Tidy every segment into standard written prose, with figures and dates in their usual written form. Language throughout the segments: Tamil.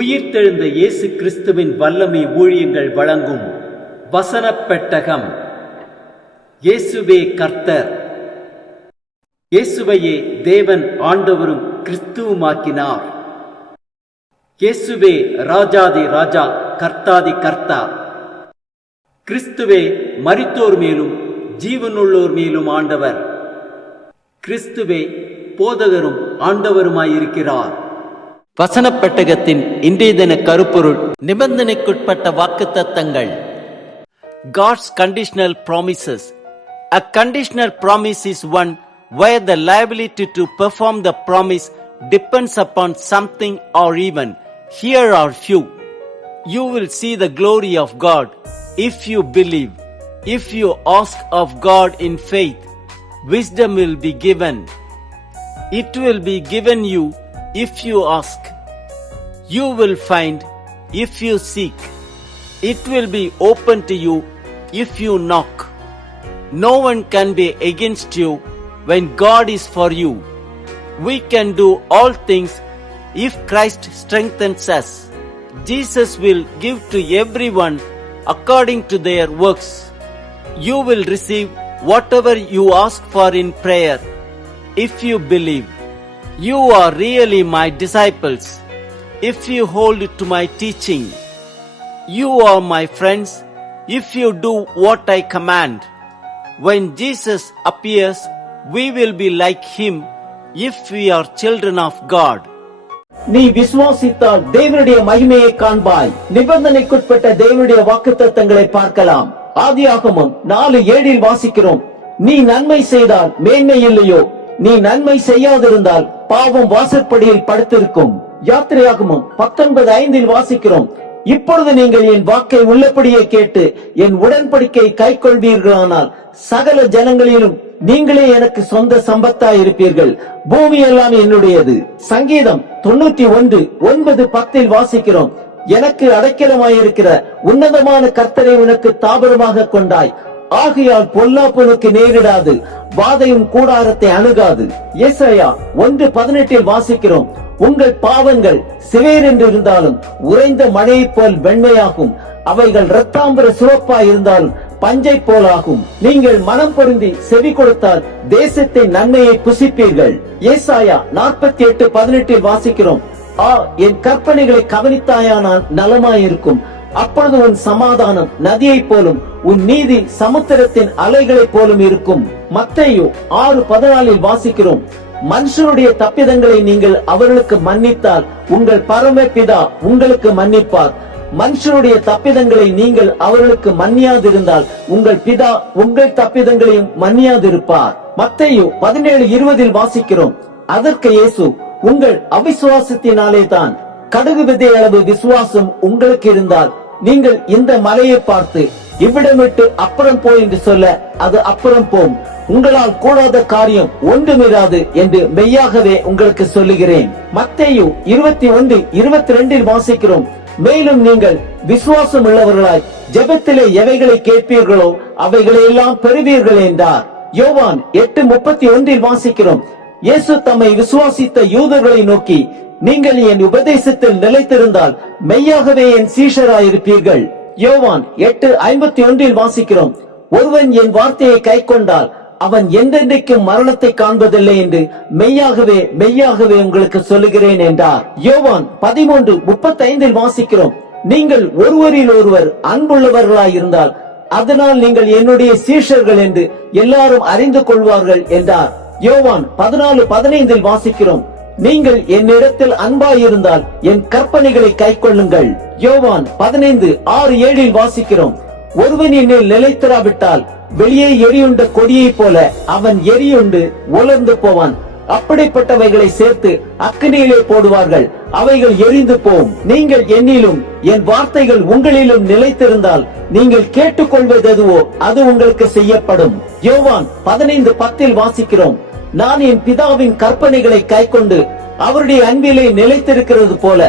உயிர்த்தெழுந்த இயேசு கிறிஸ்துவின் வல்லமை ஊழியங்கள் வழங்கும் வசனப் பெட்டகம். இயேசுவே கர்த்தர். இயேசுவையே தேவன் ஆண்டவரும் கிறிஸ்துவுமாக்கினார். இயேசுவே ராஜாதி ராஜா, கர்த்தாதி கர்த்தா. கிறிஸ்துவே மரித்தோர் மேலும் ஜீவனுள்ளோர் மேலும் ஆண்டவர். கிறிஸ்துவே போதகரும் ஆண்டவருமாயிருக்கிறார். வசனப் பெட்டகத்தின் இன்றைய தின கருப்பொருள்: நிபந்தனைக்குட்பட்ட வாக்குத்தத்தங்கள். God's conditional promises. A conditional promise is one where the liability to perform the promise depends upon something or even. Here are few. You will see the glory of God if you believe. If you ask of God in faith, wisdom will be given. It will be given you if you ask. You will find if you seek. It will be open to you if you knock. No one can be against you when God is for you. We can do all things if Christ strengthens us. Jesus will give to everyone according to their works. You will receive whatever you ask for in prayer if you believe. You are really my disciples if you hold to my teaching. You are my friends if you do what I command. When Jesus appears, we will be like him if we are children of God. நீ விசுவாசித்தால் தேவனுடைய மகிமையை காண்பாய். நிபந்தனைக்குட்பட்ட தேவனுடைய வாக்குத்தத்தங்களை பார்க்கலாம். ஆதியாகமம் 4:7 வாசிக்கிறோம்: நீ நன்மை செய்தால் மேன்மை இல்லையோ, நீ நன்மை செய்யாதிருந்தால் பாவம் வாசற்படியில் படுத்திருக்கும். யாத்திரையாகமம் 19:5 வாசிக்கிறோம்: இப்பொழுது நீங்கள் என் வாக்கை உள்ளபடியே கேட்டு என் உடன்படிக்கை கைக்கொள்வீர்களானால் சகல ஜனங்களிலும் நீங்களே எனக்கு சொந்த சம்பத்தாய் இருப்பீர்கள். பூமி எல்லாம் என்னுடையது. சங்கீதம் 91:9-10 வாசிக்கிறோம்: எனக்கு அடைக்கலமாயிருக்கிற உன்னதமான கர்த்தரை உனக்கு தாபரமாக கொண்டாய், ஆகையால் பொல்லாப்பு உனக்கு நேரிடாது, வாதையும் கூடாரத்தை அணுகாது. ஏசாயா 1:18 வாசிக்கிறோம்: உங்கள் பாவங்கள் சிவேர் என்று இருந்தாலும் உறைந்த மழையைப் போல் வெண்மையாகும், அவைகள் இரத்தாம்பர சிவப்பாய் இருந்தாலும் பஞ்சை போலாகும். நீங்கள் மனம் பொருந்தி செவி கொடுத்தால் தேசத்தின் நன்மையை புசிப்பீர்கள். ஏசாயா 48:18 வாசிக்கிறோம்: என் கற்பனைகளை கவனித்தாயானால் நலமாயிருக்கும், அப்பொழுது உன் சமாதானம் நதியைப் போலும் உன் நீதி சமுத்திரத்தின் அலைகளைப் போலும் இருக்கும். மத்தேயு 6:14 வாசிக்கிறோம்: மனுஷனுடைய தப்பிதங்களை நீங்கள் அவர்களுக்கு மன்னித்தால் உங்கள் பரமபிதா உங்களுக்கு மன்னிப்பார். மனுஷனுடைய தப்பிதங்களை நீங்கள் அவர்களுக்கு மன்னியாதிருந்தால் உங்கள் பிதா உங்கள் தப்பிதங்களையும் மன்னியாதிருப்பார். மத்தேயு 17:20 வாசிக்கிறோம்: அதற்கு இயேசு, உங்கள் அவிசுவாசத்தினாலே தான். கடுகு விதை அளவு விசுவாசம் உங்களுக்கு இருந்தால் நீங்கள் இந்த மலையை பார்த்து இவ்விடம் விட்டு அப்புறம் போ என்று சொல்ல அது அப்புறம் போம். உங்களால் கூடாத காரியம் ஒன்றுமிராது என்று மெய்யாகவே உங்களுக்கு சொல்லுகிறேன். மத்தேயு 21:22 வாசிக்கிறோம்: மேலும் நீங்கள் விசுவாசம் உள்ளவர்களாய் ஜெபத்திலே எவைகளை கேட்பீர்களோ அவைகளை எல்லாம் பெறுவீர்கள் என்றார். யோவான் 8:31 வாசிக்கிறோம்: இயேசு தம்மை விசுவாசித்த யூதர்களை நோக்கி, நீங்கள் என் உபதேசத்தில் நிலைத்திருந்தால் மெய்யாகவே என் சீஷராயிருப்பீர்கள். யோவான் 8:51 வாசிக்கிறோம்: ஒருவன் என் வார்த்தையை கைக்கொண்டால் அவன் என்றென்றைக்கும் மரணத்தை காண்பதில்லை என்று மெய்யாகவே மெய்யாகவே உங்களுக்கு சொல்லுகிறேன் என்றார். யோவான் 13:35 வாசிக்கிறோம்: நீங்கள் ஒருவரில் ஒருவர் அன்புள்ளவர்களாயிருந்தால் அதனால் நீங்கள் என்னுடைய சீஷர்கள் என்று எல்லாரும் அறிந்து கொள்வார்கள் என்றார். யோவான் 14:15 வாசிக்கிறோம்: நீங்கள் என்னிடத்தில் அன்பாயிருந்தால் என் கற்பனைகளை கைக்கொள்ளுங்கள். யோவான் 15:6-7 வாசிக்கிறோம்: ஒருவன் என்னில் நிலைத்திராவிட்டால் வெளியே எரியுண்ட கொடியை போல அவன் எரியுண்டு உலர்ந்து போவான். அப்படிப்பட்டவைகளை சேர்த்து அக்கினியிலே போடுவார்கள், அவைகள் எரிந்து போம். நீங்கள் என்னிலும் என் வார்த்தைகள் உங்களிலும் நிலைத்திருந்தால் நீங்கள் கேட்டுக்கொள்வது எதுவோ அது உங்களுக்கு செய்யப்படும். யோவான் 15:10 வாசிக்கிறோம்: நான் என் பிதாவின் கற்பனைகளை கைக்கொண்டு அவருடைய அன்பிலே நிலைத்திருக்கிறது போல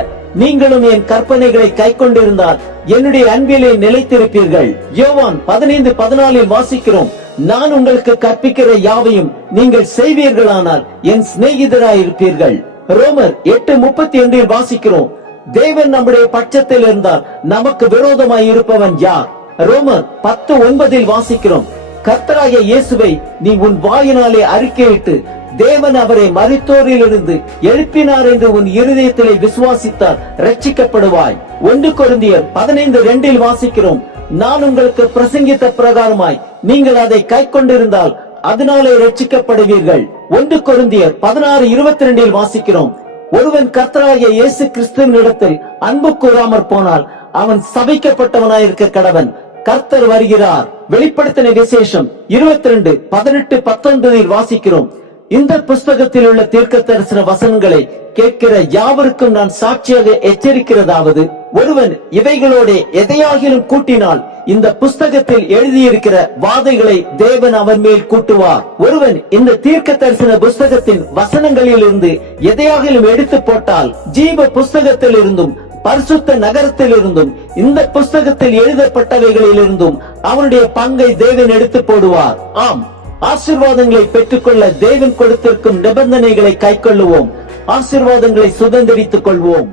நீங்களும் என் கற்பனைகளை கைக்கொண்டிருந்தால் என்னுடைய அன்பிலே நிலைத்திருப்பீர்கள். யோவான் 15:14 வாசிக்கிறோம்: நான் உங்களுக்கு கற்பிக்கிற யாவையும் நீங்கள் செய்வீர்களானால் என் சிநேகிதராயிருப்பீர்கள். ரோமர் 8:32 வாசிக்கிறோம்: தேவன் நம்முடைய பட்சத்தில் இருந்தால் நமக்கு விரோதமாய் இருப்பவன் யார்? ரோமர் 10:9 வாசிக்கிறோம், கர்த்தராகிய இயேசுவை நீ உன் வாயினாலே அறிக்கையிட்டு தேவன் அவரை மரித்தோரிலிருந்து எழுப்பினார் என்று உன் இருதயத்திலே விசுவாசித்தால் ரட்சிக்கப்படுவாய். 1 கொரிந்தியர் 15:2 வாசிக்கிறோம், நான் உங்களுக்கு பிரசங்கித்த பிரகாரமாய் நீங்கள் அதை கைக்கொண்டிருந்தால் அதனாலே ரட்சிக்கப்படுவீர்கள். 1 கொரிந்தியர் 16:22 வாசிக்கிறோம், ஒருவன் கர்த்தராகிய இயேசு கிறிஸ்துவின் இடத்தில் அன்பு கூறாமற் போனால் அவன் சபிக்கப்பட்டவனாயிருக்க கடவன், கர்த்தர் வருகிறார். வெளிப்படுத்தின விசேஷம் 22:18-19 வாசிக்கிறோம், இந்த புஸ்தகத்தில் உள்ள தீர்க்க தரிசன வசனங்களை கேட்கிற யாவருக்கும் நான் சாட்சியாக எச்சரிக்கிறதாவது, ஒருவன் இவைகளோட எதையாகிலும் கூட்டினால் இந்த புஸ்தகத்தில் எழுதியிருக்கிற வாதைகளை தேவன் அவன் மேல் கூட்டுவார். ஒருவன் இந்த தீர்க்க தரிசன புஸ்தகத்தின் வசனங்களில் இருந்து எதையாகிலும் எடுத்து போட்டால் ஜீவ புஸ்தகத்தில் இருந்தும் பரிசுத்த நகரத்தில் இருந்தும் இந்த புஸ்தகத்தில் எழுதப்பட்டவைகளில் இருந்தும் அவனுடைய பங்கை தேவன் எடுத்து போடுவார். ஆம், ஆசீர்வாதங்களை பெற்றுக்கொள்ள தேவன் கொடுத்திருக்கும் நிபந்தனைகளை கைக்கொள்ளுவோம், ஆசீர்வாதங்களை சுதந்திரித்துக் கொள்வோம்.